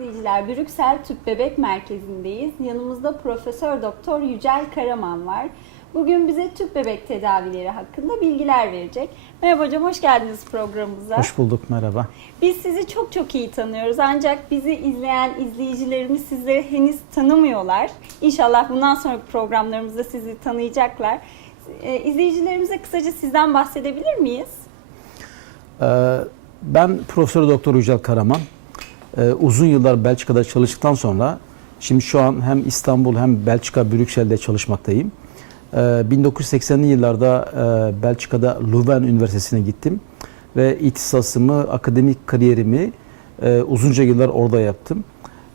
izleyiciler, Brüksel Tüp Bebek Merkezi'ndeyiz. Yanımızda Profesör Doktor Yücel Karaman var. Bugün bize tüp bebek tedavileri hakkında bilgiler verecek. Merhaba hocam, hoş geldiniz programımıza. Hoş bulduk, merhaba. Biz sizi çok çok iyi tanıyoruz ancak bizi izleyen izleyicilerimiz sizleri henüz tanımıyorlar. İnşallah bundan sonraki programlarımızda sizi tanıyacaklar. Ee, izleyicilerimize kısaca sizden bahsedebilir miyiz? Ee, ben Profesör Doktor Yücel Karaman. Ee, uzun yıllar Belçika'da çalıştıktan sonra şimdi şu an hem İstanbul hem Belçika Brüksel'de çalışmaktayım. Ee, 1980'li yıllarda e, Belçika'da Leuven Üniversitesi'ne gittim ve ihtisasımı, akademik kariyerimi e, uzunca yıllar orada yaptım.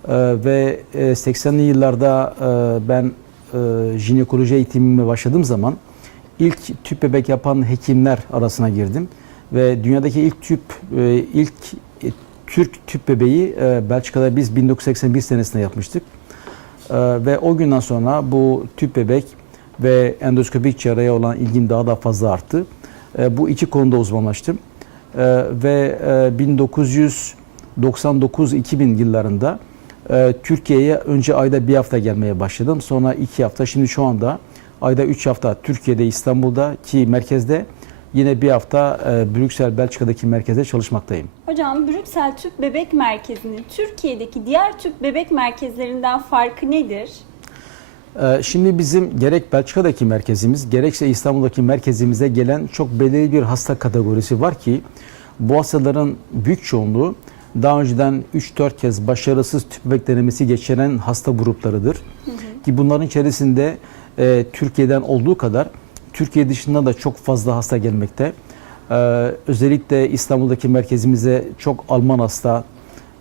Ee, ve e, 80'li yıllarda e, ben e, jinekoloji eğitimime başladığım zaman ilk tüp bebek yapan hekimler arasına girdim ve dünyadaki ilk tüp e, ilk e, Türk tüp bebeği e, Belçika'da biz 1981 senesinde yapmıştık. E, Ve o günden sonra bu tüp bebek ve endoskopik cerrahiye olan ilgim daha da fazla arttı. E, Bu iki konuda uzmanlaştım. E, Ve e, 1999-2000 yıllarında e, Türkiye'ye önce ayda bir hafta gelmeye başladım. Sonra iki hafta, şimdi şu anda ayda üç hafta Türkiye'de, İstanbul'da ki merkezde yine bir hafta e, Brüksel, Belçika'daki merkezde çalışmaktayım. Hocam Brüksel Tüp Bebek Merkezi'nin Türkiye'deki diğer tüp bebek merkezlerinden farkı nedir? Ee, Şimdi bizim gerek Belçika'daki merkezimiz gerekse İstanbul'daki merkezimize gelen çok belirli bir hasta kategorisi var ki bu hastaların büyük çoğunluğu daha önceden 3-4 kez başarısız tüp bebek denemesi geçiren hasta gruplarıdır. Ki bunların içerisinde e, Türkiye'den olduğu kadar Türkiye dışında da çok fazla hasta gelmekte. Ee, özellikle İstanbul'daki merkezimize çok Alman hasta,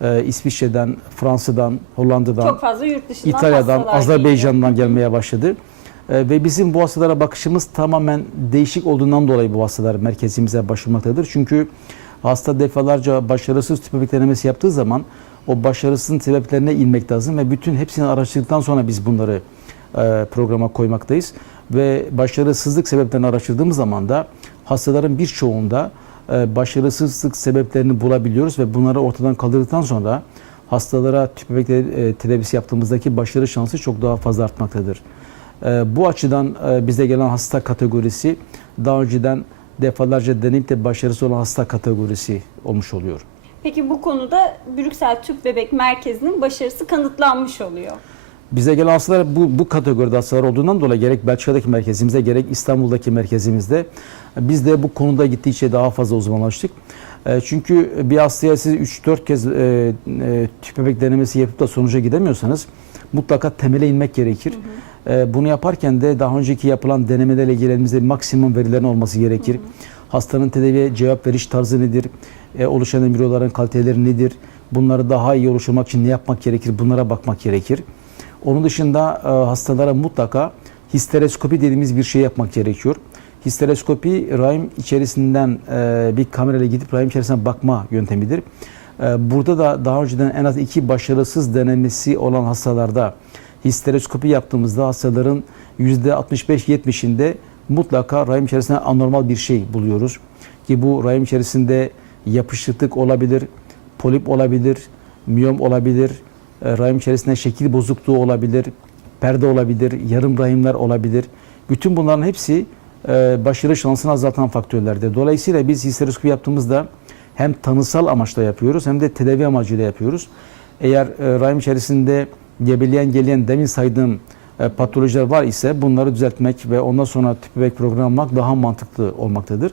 e, İsviçre'den, Fransa'dan, Hollanda'dan, Çok fazla yurt dışından İtalya'dan, Azerbaycan'dan gelmeye başladı. Ee, ve bizim bu hastalara bakışımız tamamen değişik olduğundan dolayı bu hastalar merkezimize başvurmaktadır. Çünkü hasta defalarca başarısız tüp denemesi yaptığı zaman o başarısızın sebeplerine inmek lazım ve bütün hepsini araştırdıktan sonra biz bunları e, programa koymaktayız. Ve başarısızlık sebeplerini araştırdığımız zaman da hastaların birçoğunda e, başarısızlık sebeplerini bulabiliyoruz ve bunları ortadan kaldırdıktan sonra hastalara tüp bebek e, tedavisi yaptığımızdaki başarı şansı çok daha fazla artmaktadır. E, bu açıdan bize gelen hasta kategorisi daha önceden defalarca deneyip de başarısı olan hasta kategorisi olmuş oluyor. Peki bu konuda Brüksel Tüp Bebek Merkezi'nin başarısı kanıtlanmış oluyor. Bize gelen hastalar bu, bu kategoride hastalar olduğundan dolayı gerek Belçika'daki merkezimizde gerek İstanbul'daki merkezimizde biz de bu konuda gittikçe daha fazla uzmanlaştık. E, Çünkü bir hastaya siz 3-4 kez e, e, tüp bebek denemesi yapıp da sonuca gidemiyorsanız mutlaka temele inmek gerekir. E, Bunu yaparken de daha önceki yapılan denemelerle ilgili elimizde maksimum verilerin olması gerekir. Hastanın tedaviye cevap veriş tarzı nedir? E, oluşan embriyoların kaliteleri nedir? Bunları daha iyi oluşturmak için ne yapmak gerekir? Bunlara bakmak gerekir. Onun dışında e, hastalara mutlaka histeroskopi dediğimiz bir şey yapmak gerekiyor. Histeroskopi rahim içerisinden e, bir kamerayla gidip rahim içerisine bakma yöntemidir. E, burada da daha önceden en az iki başarısız denemesi olan hastalarda histeroskopi yaptığımızda hastaların %65-70'inde mutlaka rahim içerisinde anormal bir şey buluyoruz. Ki bu rahim içerisinde yapışıklık olabilir, polip olabilir, miyom olabilir, rahim içerisinde şekil bozukluğu olabilir, perde olabilir, yarım rahimler olabilir. Bütün bunların hepsi e, başarı şansını azaltan faktörlerdir. Dolayısıyla biz histeroskopi yaptığımızda hem tanısal amaçla yapıyoruz hem de tedavi amacıyla yapıyoruz. Eğer e, rahim içerisinde gebeleyen geleyen demin saydığım e, patolojiler var ise bunları düzeltmek ve ondan sonra tüp bebek programı yapmak daha mantıklı olmaktadır.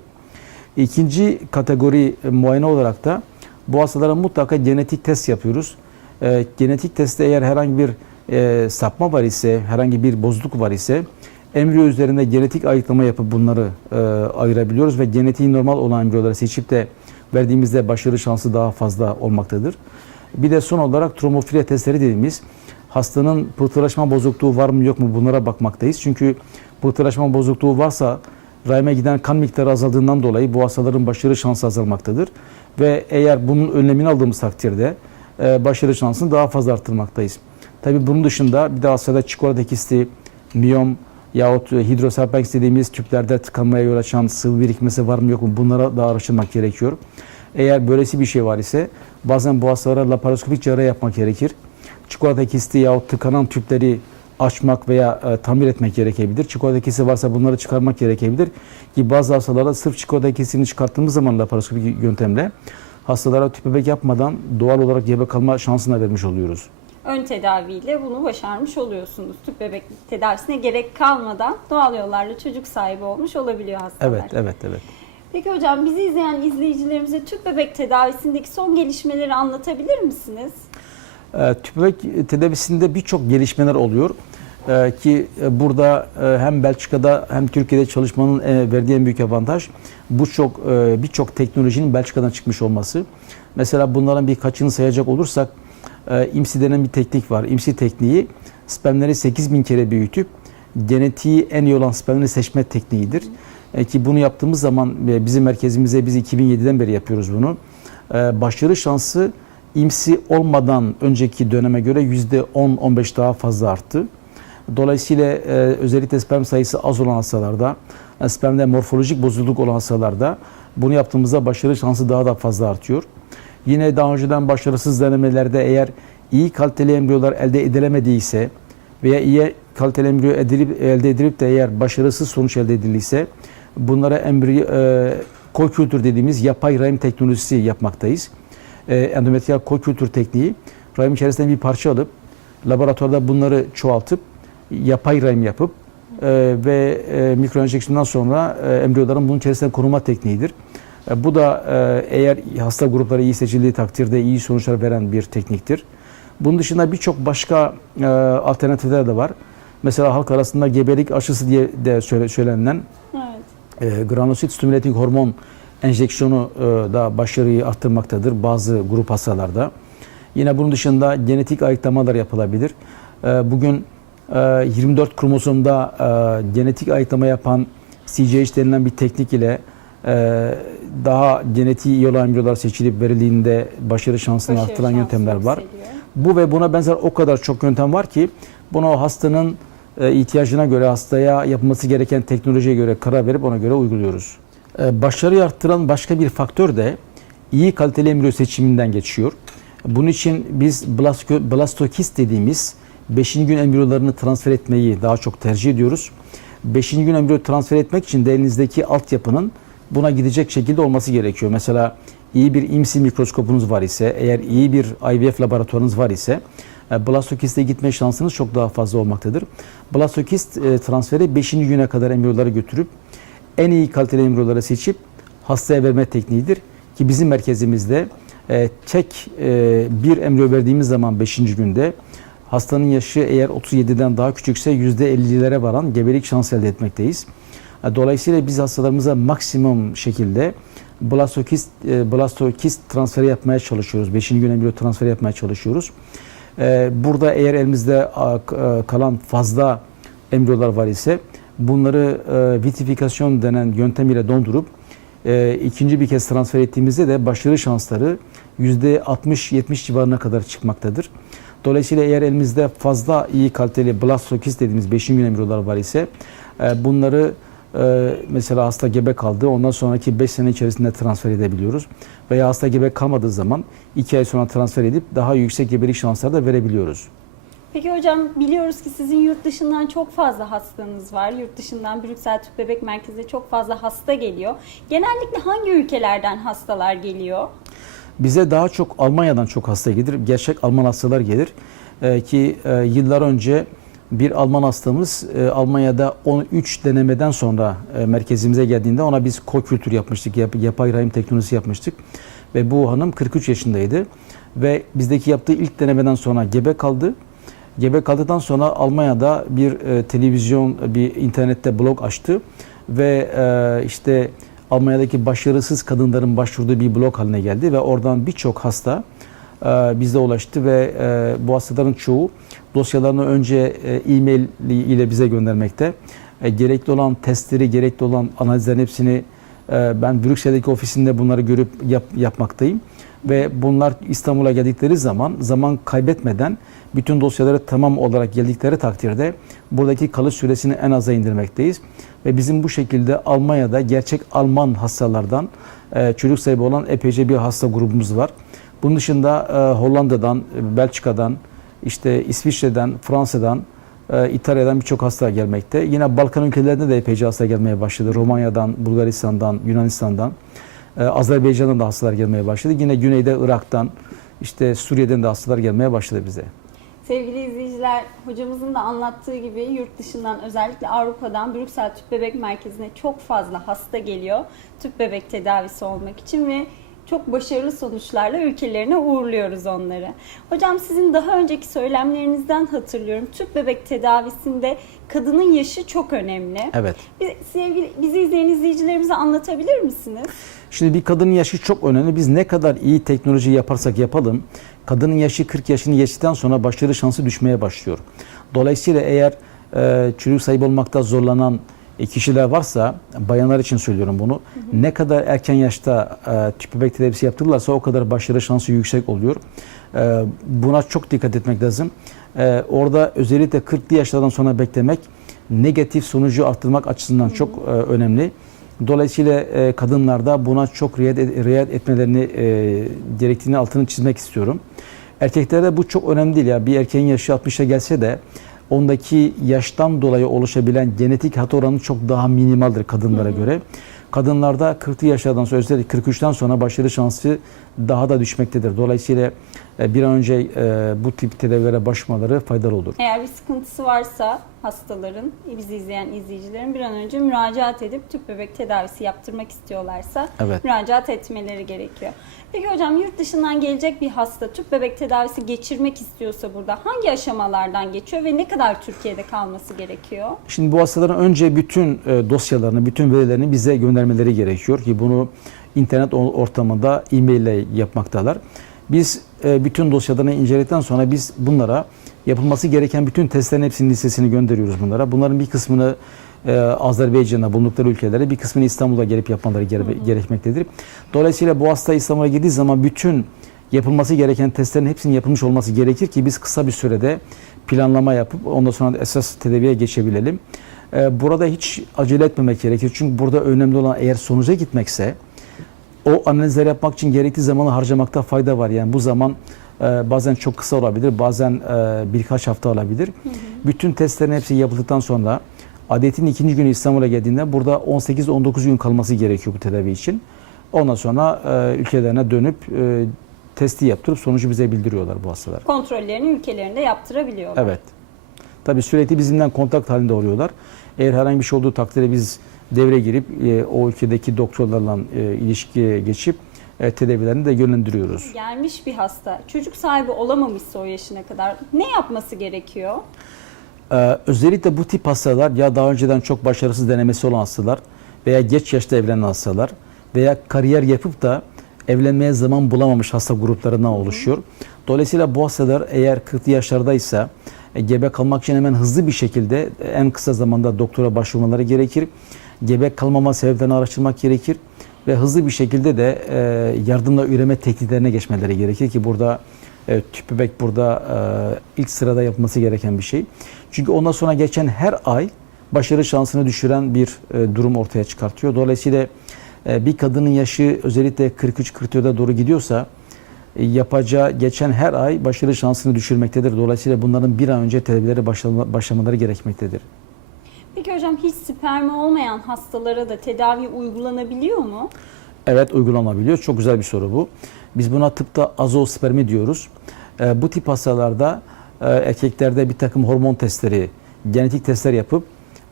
İkinci kategori e, muayene olarak da bu hastalara mutlaka genetik test yapıyoruz. E, genetik testte eğer herhangi bir e, sapma var ise, herhangi bir bozukluk var ise embriyo üzerinde genetik ayıklama yapıp bunları e, ayırabiliyoruz ve genetiği normal olan embriyoları seçip de verdiğimizde başarı şansı daha fazla olmaktadır. Bir de son olarak tromofilya testleri dediğimiz hastanın pıhtılaşma bozukluğu var mı yok mu bunlara bakmaktayız. Çünkü pıhtılaşma bozukluğu varsa rahime giden kan miktarı azaldığından dolayı bu hastaların başarı şansı azalmaktadır. Ve eğer bunun önlemini aldığımız takdirde başarı şansını daha fazla arttırmaktayız. Tabii bunun dışında bir de hastada çikolata kisti, miyom yahut hidrosalpinx dediğimiz tüplerde tıkanmaya yol açan sıvı birikmesi var mı yok mu bunlara da araştırmak gerekiyor. Eğer böylesi bir şey var ise Bazen bu hastalara laparoskopik cerrahi yapmak gerekir. Çikolata kisti yahut tıkanan tüpleri açmak veya e, tamir etmek gerekebilir. Çikolata kisi varsa bunları çıkarmak gerekebilir. Ki bazı hastalarda sırf çikolata kisini çıkarttığımız zaman laparoskopik yöntemle hastalara tüp bebek yapmadan doğal olarak gebe kalma şansını vermiş oluyoruz. Ön tedaviyle bunu başarmış oluyorsunuz. Tüp bebek tedavisine gerek kalmadan doğal yollarla çocuk sahibi olmuş olabiliyor hastalar. Evet, evet, evet. Peki hocam bizi izleyen izleyicilerimize tüp bebek tedavisindeki son gelişmeleri anlatabilir misiniz? E, tüp bebek tedavisinde birçok gelişmeler oluyor. E, ki e, burada e, hem Belçika'da hem Türkiye'de çalışmanın e, verdiği en büyük avantaj bu çok birçok teknolojinin Belçika'dan çıkmış olması. Mesela bunların birkaçını sayacak olursak IMSI denen bir teknik var. IMSI tekniği spermleri 8000 kere büyütüp genetiği en iyi olan spermleri seçme tekniğidir. Ki bunu yaptığımız zaman bizim merkezimize biz 2007'den beri yapıyoruz bunu. Başarı şansı IMSI olmadan önceki döneme göre %10-15 daha fazla arttı. Dolayısıyla e, özellikle sperm sayısı az olan hastalarda, e, spermde morfolojik bozukluk olan hastalarda bunu yaptığımızda başarı şansı daha da fazla artıyor. Yine daha önceden başarısız denemelerde eğer iyi kaliteli embriyolar elde edilemediyse veya iyi kaliteli embriyo edilip, elde edilip de eğer başarısız sonuç elde edildiyse bunlara embriyo e, kokültür dediğimiz yapay rahim teknolojisi yapmaktayız. E, endometriyal kokültür tekniği rahim içerisinden bir parça alıp laboratuvarda bunları çoğaltıp yapay rahim yapıp e, ve e, mikroenjeksiyondan sonra e, embriyoların bunun içerisinde koruma tekniğidir. E, bu da e, eğer hasta grupları iyi seçildiği takdirde iyi sonuçlar veren bir tekniktir. Bunun dışında birçok başka e, alternatifler de var. Mesela halk arasında gebelik aşısı diye de söyle, söylenilen Evet. e, granulosit stimülating hormon enjeksiyonu e, da başarıyı arttırmaktadır bazı grup hastalarda. Yine bunun dışında genetik ayıklamalar yapılabilir. E, bugün 24 kromozomda e, genetik ayıklama yapan CGH denilen bir teknik ile e, daha genetiği iyi olan embriyolar seçilip verildiğinde başarı şansını Başarı arttıran şansı yöntemler var. yükseliyor. Bu ve buna benzer o kadar çok yöntem var ki bunu o hastanın e, ihtiyacına göre hastaya yapılması gereken teknolojiye göre karar verip ona göre uyguluyoruz. Başarıyı arttıran başka bir faktör de iyi kaliteli embriyo seçiminden geçiyor. Bunun için biz blasto- blastokist dediğimiz 5. gün embriyolarını transfer etmeyi daha çok tercih ediyoruz. 5. gün embriyo transfer etmek için de elinizdeki altyapının buna gidecek şekilde olması gerekiyor. Mesela iyi bir IMSI mikroskopunuz var ise, eğer iyi bir IVF laboratuvarınız var ise e, blastokiste gitme şansınız çok daha fazla olmaktadır. Blastokist e, transferi 5. güne kadar embriyoları götürüp en iyi kaliteli embriyoları seçip hastaya verme tekniğidir. Ki bizim merkezimizde e, tek bir embriyo verdiğimiz zaman 5. günde hastanın yaşı eğer 37'den daha küçükse %50'lere varan gebelik şansı elde etmekteyiz. E, Dolayısıyla biz hastalarımıza maksimum şekilde blastokist, e, blastokist transferi yapmaya çalışıyoruz. 5. gün embriyo transferi yapmaya çalışıyoruz. E, Burada eğer elimizde kalan fazla embriyolar var ise bunları vitrifikasyon denen yöntem ile dondurup ikinci bir kez transfer ettiğimizde de başarı şansları %60-70 civarına kadar çıkmaktadır. Dolayısıyla eğer elimizde fazla iyi kaliteli blastokist dediğimiz 5. gün embriyolar var ise e, bunları e, mesela hasta gebe kaldı ondan sonraki 5 sene içerisinde transfer edebiliyoruz. Veya hasta gebe kalmadığı zaman 2 ay sonra transfer edip daha yüksek gebelik şansları da verebiliyoruz. Peki hocam biliyoruz ki sizin yurt dışından çok fazla hastanız var. Yurt dışından Brüksel Tüp Bebek Merkezi'ne çok fazla hasta geliyor. Genellikle hangi ülkelerden hastalar geliyor? Bize daha çok Almanya'dan çok hasta gelir. Gerçek Alman hastalar gelir. Ee, ki e, yıllar önce bir Alman hastamız e, Almanya'da 13 denemeden sonra e, merkezimize geldiğinde ona biz kokültür yapmıştık. Yap, yapay rahim teknolojisi yapmıştık. Ve bu hanım 43 yaşındaydı. Ve bizdeki yaptığı ilk denemeden sonra gebe kaldı. Gebe kaldıktan sonra Almanya'da bir e, televizyon, bir internette blog açtı ve e, işte Almanya'daki başarısız kadınların başvurduğu bir blog haline geldi ve oradan birçok hasta e, bize ulaştı ve e, bu hastaların çoğu dosyalarını önce e, e-mail ile bize göndermekte. E, gerekli olan testleri, gerekli olan analizlerin hepsini e, ben Brüksel'deki ofisinde bunları görüp yap, yapmaktayım. Ve bunlar İstanbul'a geldikleri zaman zaman kaybetmeden bütün dosyaları tamam olarak geldikleri takdirde buradaki kalış süresini en aza indirmekteyiz. Ve bizim bu şekilde Almanya'da gerçek Alman hastalardan e, çocuk sahibi olan epeyce bir hasta grubumuz var. Bunun dışında e, Hollanda'dan, Belçika'dan, işte İsviçre'den, Fransa'dan, e, İtalya'dan birçok hasta gelmekte. Yine Balkan ülkelerinde de epeyce hasta gelmeye başladı. Romanya'dan, Bulgaristan'dan, Yunanistan'dan, e, Azerbaycan'dan da hastalar gelmeye başladı. Yine güneyde Irak'tan, işte Suriye'den de hastalar gelmeye başladı bize. Sevgili izleyiciler, hocamızın da anlattığı gibi yurt dışından özellikle Avrupa'dan Brüksel Tüp Bebek Merkezi'ne çok fazla hasta geliyor tüp bebek tedavisi olmak için ve çok başarılı sonuçlarla ülkelerine uğurluyoruz onları. Hocam sizin daha önceki söylemlerinizden hatırlıyorum. Tüp bebek tedavisinde kadının yaşı çok önemli. Evet. Biz, sevgili, bizi izleyen izleyicilerimize anlatabilir misiniz? Şimdi bir kadının yaşı çok önemli. Biz ne kadar iyi teknoloji yaparsak yapalım, kadının yaşı 40 yaşını geçtikten sonra başarı şansı düşmeye başlıyor. Dolayısıyla eğer e, çocuk sahibi olmakta zorlanan e, kişiler varsa, bayanlar için söylüyorum bunu, ne kadar erken yaşta e, tüp bebek tedavisi yaptırırlarsa o kadar başarı şansı yüksek oluyor. E, buna çok dikkat etmek lazım. E, orada özellikle 40'lı yaşlardan sonra beklemek negatif sonucu arttırmak açısından çok e, önemli. Dolayısıyla e, kadınlarda buna çok riayet, riayet etmelerini e, gerektiğini altını çizmek istiyorum. Erkeklerde bu çok önemli değil ya. Bir erkeğin yaşı 60'a gelse de ondaki yaştan dolayı oluşabilen genetik hata oranı çok daha minimaldir kadınlara göre. Kadınlarda 40'lı yaşlardan sonra özellikle 43'ten sonra başarı şansı daha da düşmektedir. Dolayısıyla bir an önce e, bu tip tedavilere başvurmaları faydalı olur. Eğer bir sıkıntısı varsa hastaların, bizi izleyen izleyicilerin bir an önce müracaat edip tüp bebek tedavisi yaptırmak istiyorlarsa Evet. müracaat etmeleri gerekiyor. Peki hocam yurt dışından gelecek bir hasta tüp bebek tedavisi geçirmek istiyorsa burada hangi aşamalardan geçiyor ve ne kadar Türkiye'de kalması gerekiyor? Şimdi bu hastaların önce bütün e, dosyalarını, bütün verilerini bize göndermeleri gerekiyor ki bunu internet ortamında e-mail ile yapmaktalar. Biz e, bütün dosyalarını inceledikten sonra biz bunlara yapılması gereken bütün testlerin hepsinin listesini gönderiyoruz bunlara. Bunların bir kısmını e, Azerbaycan'a bulundukları ülkelere bir kısmını İstanbul'a gelip yapmaları gere- gerekmektedir. Dolayısıyla bu hasta İstanbul'a girdiği zaman bütün yapılması gereken testlerin hepsinin yapılmış olması gerekir ki biz kısa bir sürede planlama yapıp ondan sonra esas tedaviye geçebilelim. Ee, Burada hiç acele etmemek gerekir. Çünkü burada önemli olan eğer sonuca gitmekse o analizleri yapmak için gerektiği zamanı harcamakta fayda var. Yani bu zaman e, bazen çok kısa olabilir, bazen e, birkaç hafta olabilir. Bütün testlerin hepsi yapıldıktan sonra adetin ikinci günü İstanbul'a geldiğinde burada 18-19 gün kalması gerekiyor bu tedavi için. Ondan sonra e, ülkelerine dönüp e, testi yaptırıp sonucu bize bildiriyorlar bu hastalar. Kontrollerini ülkelerinde yaptırabiliyorlar. Evet. Tabii sürekli bizimle kontak halinde oluyorlar. Eğer herhangi bir şey olduğu takdirde biz devre girip e, o ülkedeki doktorlarla e, ilişkiye geçip e, tedavilerini de yönlendiriyoruz. Gelmiş bir hasta çocuk sahibi olamamışsa o yaşına kadar ne yapması gerekiyor? Ee, özellikle bu tip hastalar ya daha önceden çok başarısız denemesi olan hastalar veya geç yaşta evlenen hastalar veya kariyer yapıp da evlenmeye zaman bulamamış hasta gruplarından oluşuyor. Dolayısıyla bu hastalar eğer 40'lı yaşlardaysa e, gebe kalmak için hemen hızlı bir şekilde e, en kısa zamanda doktora başvurmaları gerekir. Gebe kalmama sebeplerini araştırmak gerekir ve hızlı bir şekilde de e, yardımla üreme tekniklerine geçmeleri gerekir ki burada e, tüp bebek burada e, ilk sırada yapılması gereken bir şey. Çünkü ondan sonra geçen her ay başarı şansını düşüren bir durum ortaya çıkartıyor. Dolayısıyla bir kadının yaşı özellikle 43-44'e doğru gidiyorsa e, yapacağı geçen her ay başarı şansını düşürmektedir. Dolayısıyla bunların bir an önce başlama- başlamaları gerekmektedir. Peki hocam hiç spermi olmayan hastalara da tedavi uygulanabiliyor mu? Evet uygulanabiliyor. Çok güzel bir soru bu. Biz buna tıpta azospermi diyoruz. Ee, bu tip hastalarda e, erkeklerde bir takım hormon testleri, genetik testler yapıp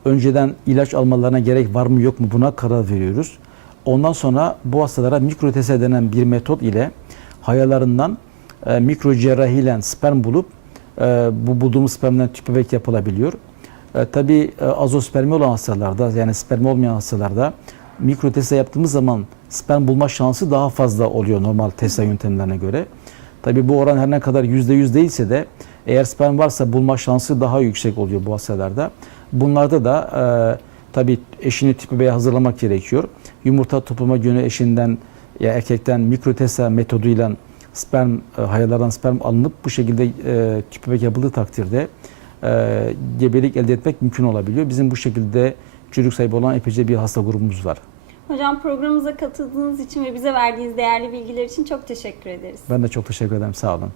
önceden ilaç almalarına gerek var mı yok mu buna karar veriyoruz. Ondan sonra bu hastalara mikrotese denen bir metot ile hayalarından e, mikro cerrahiyle sperm bulup e, bu bulduğumuz spermden tüp bebek yapılabiliyor. E, tabii e, azospermi olan hastalarda yani sperm olmayan hastalarda mikroteste yaptığımız zaman sperm bulma şansı daha fazla oluyor normal Tesla yöntemlerine göre. Tabii bu oran her ne kadar %100 değilse de eğer sperm varsa bulma şansı daha yüksek oluyor bu hastalarda. Bunlarda da e, tabii eşini tüp bebeğe hazırlamak gerekiyor. Yumurta toplama günü eşinden ya erkekten mikrotesa metoduyla sperm e, hayalardan sperm alınıp bu şekilde e, tüp bebek yapıldığı takdirde e, gebelik elde etmek mümkün olabiliyor. Bizim bu şekilde çocuk sahibi olan epeyce bir hasta grubumuz var. Hocam programımıza katıldığınız için ve bize verdiğiniz değerli bilgiler için çok teşekkür ederiz. Ben de çok teşekkür ederim. Sağ olun.